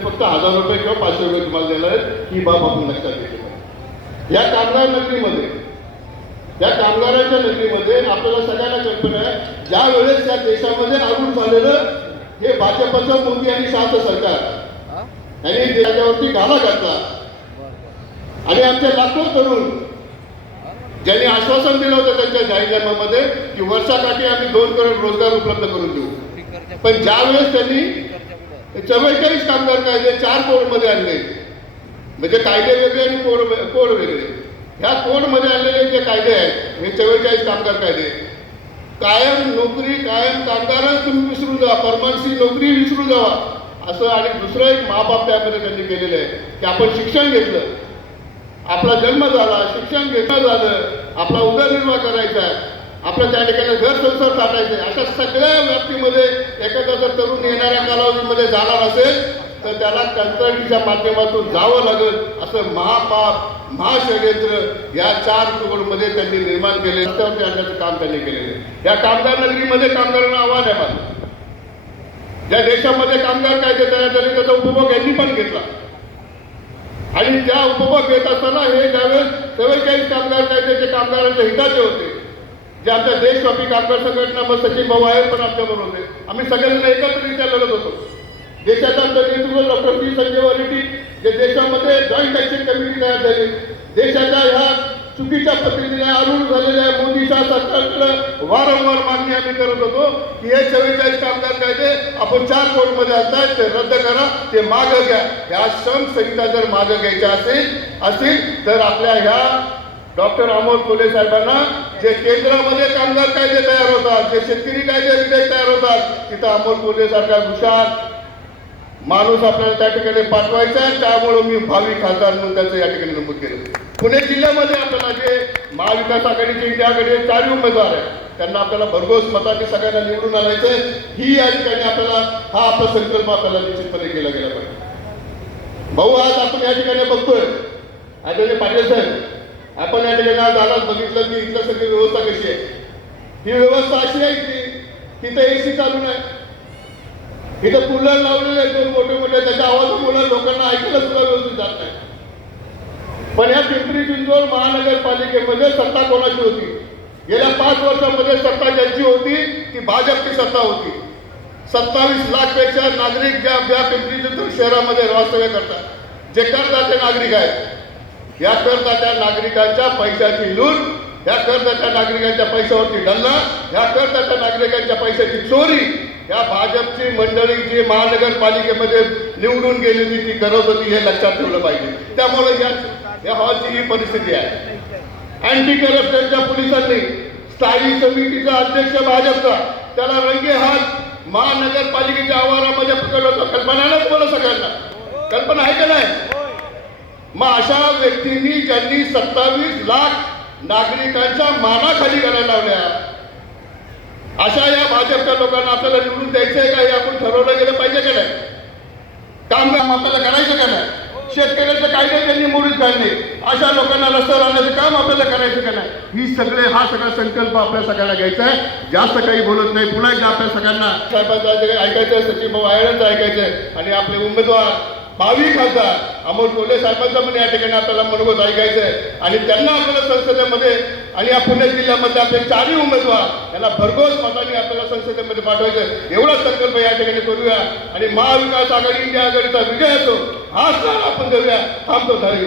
ते फक्त हजार रुपये किंवा पाचशे रुपये तुम्हाला देणार आहेत ही बाब आपण लक्षात घेतली पाहिजे. या कामगार नगरीमध्ये या कामगारांच्या नगरीमध्ये आपल्याला सगळ्यांना कल्पना आहे ज्या वेळेस त्या देशामध्ये आरूढ झालेलं हे भाजपचं मोदी आणि शहाचं सरकार त्यांनी त्याच्यावरती घाला घातला. आणि आमचे लाखो तरुण ज्यांनी आश्वासन दिलं होतं त्यांच्या जाहीरनाम्यामध्ये की वर्षाकाठी आम्ही दोन करोड रोजगार उपलब्ध करून देऊ. पण ज्यावेळेस त्यांनी चव्वेचाळीस कामगार कायदे चार कोडमध्ये आणले. म्हणजे कायदे वेगळे आणि कोड कोड वेगळे. ह्या कोडमध्ये आणलेले जे कायदे आहेत हे चव्वेचाळीस कामगार कायदे कायम नोकरी कायम कामगारच तुम्ही विसरून जा परमनसी नोकरी विसरून जावा. असं आणि दुसरं एक महाबाप त्यामध्ये त्यांनी केलेलं आहे की आपण शिक्षण घेतलं. आपला जन्म झाला शिक्षण घेतलं झालं. आपला उदरनिर्वाह करायचा आहे. आपल्या त्या ठिकाणी घर संसार टाकायचे अशा सगळ्या व्याप्तीमध्ये एखादा जर तरुण येणाऱ्या कालावधीमध्ये जाणार असेल तर त्याला कंत्राटीच्या माध्यमातून जावं लागेल असं महापाप महाषडयंत्र या चार तुकडमध्ये त्यांनी निर्माण केले रस्त्यावरती आणण्याचं काम त्यांनी केलेलं आहे. या कामगार नगरीमध्ये कामगारांना आव्हान आहे माझं ज्या देशामध्ये कामगार कायदे तयार झाले त्याचा उपभोग यांनी पण घेतला. आणि त्या उपभोग घेत असताना हे ज्यावेळेस काही कामगार कायद्याचे कामगारांच्या हिताचे होते जे आमच्या देशव्यापी कामगार संघटना मग सचिन भाऊ आहेत पण आमच्याबरोबर होते. आम्ही सगळ्यांना एकत्रित्या लढत होतो. देशाचं आमचं नेतृत्व डॉक्टर सी संजय वरिटी जे देशामध्ये जॉईंट ऍक्शन कमिटी तयार झाली. देशाच्या ह्या चुकीच्या पद्धतीने आरूढ झालेल्या मोदीच्या शाह सरकारकडे वारंवार मागणी आम्ही करत होतो की हे चव्वेचाळीस कामगार कायदे आपण चार कोर्टमध्ये असतात ते रद्द करा ते मागं घ्या. ह्या श्रम संहिता जर मागं घ्यायच्या असेल असेल तर आपल्या ह्या डॉक्टर अमोल फुले साहेबांना जे केंद्रामध्ये कामगार कायदे तयार होतात जे शेतकरी कायदे विधेयक तयार होतात तिथं अमोल फुले सारखा हुशार माणूस आपल्याला त्या ठिकाणी पाठवायचा आहे. त्यामुळं मी भावी खासदार म्हणून त्याचं या ठिकाणी नमूद केलं पुणे जिल्ह्यामध्ये आपल्याला जे महाविकास आघाडीचे इंडियाकडे चारही उमेदवार आहेत त्यांना आपल्याला भरघोस मताने सगळ्यांना निवडून आणायचं आहे. ही या ठिकाणी आपल्याला हा आपला संकल्प आपल्याला निश्चितपणे केला गेला पाहिजे. भाऊ आज आपण या ठिकाणी बघतोय. आदरणीय पाटील साहेब आपण या ठिकाणी आज बघितलं की इथलं सगळी व्यवस्था कशी आहे. ही व्यवस्था अशी आहे की तिथं एसी चालू नाही. इथं कूलर लावलेले आहेत दोन मोठे मोठे त्याच्या मुलं लोकांना ऐकायला सुद्धा व्यवस्थित जात नाही. पण या पिंपरी चिंचवड महानगरपालिकेमध्ये सत्ता कोणाची होती? गेल्या पाच वर्षामध्ये सत्ता ज्यांची होती ती भाजपची सत्ता होती. सत्तावीस लाखपेक्षा नागरिक ज्या ज्या पिंपरी चिंचवड शहरामध्ये वास्तव्य करतात. जे करदाते नागरिक आहेत. या करदात्या नागरिकांच्या पैशाची लूट या करदात्या नागरिकांच्या पैशावरती डल्ला या करदात्या नागरिकांच्या पैशाची चोरी या भाजपची मंडळी जी महानगरपालिकेमध्ये निवडून गेली होती ती गरज होती हे लक्षात ठेवलं पाहिजे. त्यामुळे या या हॉलची ही परिस्थिती आहे. अँटी करप्शनच्या पोलिसांनी स्थायी समितीचा अध्यक्ष भाजपचा त्याला रंगे हात महानगरपालिकेच्या आवारामध्ये पकडलं होतं. कल्पना ना तुम्हाला सगळ्यांना? कल्पना आहे का नाही? मग अशा व्यक्तींनी ज्यांनी सत्तावीस लाख नागरिकांच्या मानाखाली करायला लावल्या. अशा या भाजपच्या लोकांना आपल्याला निवडून द्यायचं आहे का हे आपण ठरवलं गेलं पाहिजे का नाही? काम काम आपल्याला करायचं का नाही? शेतकऱ्याचे कायदे त्यांनी मोडीत काढले. अशा लोकांना रस्त्यावर आणण्याचं काम आपल्याला करायचं का नाही? ही सगळे हा सगळा संकल्प आपल्या सगळ्यांना घ्यायचा आहे. जास्त काही बोलत नाही. पुन्हा एकदा आपल्या सगळ्यांना साहेबांचं ऐकायचं आहे सचिन भाऊ आयळांचं ऐकायचं आणि आपले उमेदवार भावी खासदार अमोल कोल्हे साहेबांचा पण या ठिकाणी आपल्याला मनोगत ऐकायचं आहे आणि त्यांना आपल्याला संसदेमध्ये आणि या पुणे जिल्ह्यामध्ये आपले चारही उमेदवार यांना भरघोस मताने आपल्याला संसदेमध्ये पाठवायचं एवढा संकल्प या ठिकाणी करूया. आणि महाविकास आघाडी इंडिया आघाडीचा विजय असो हा स्थान आपण देऊया थांबतो धारी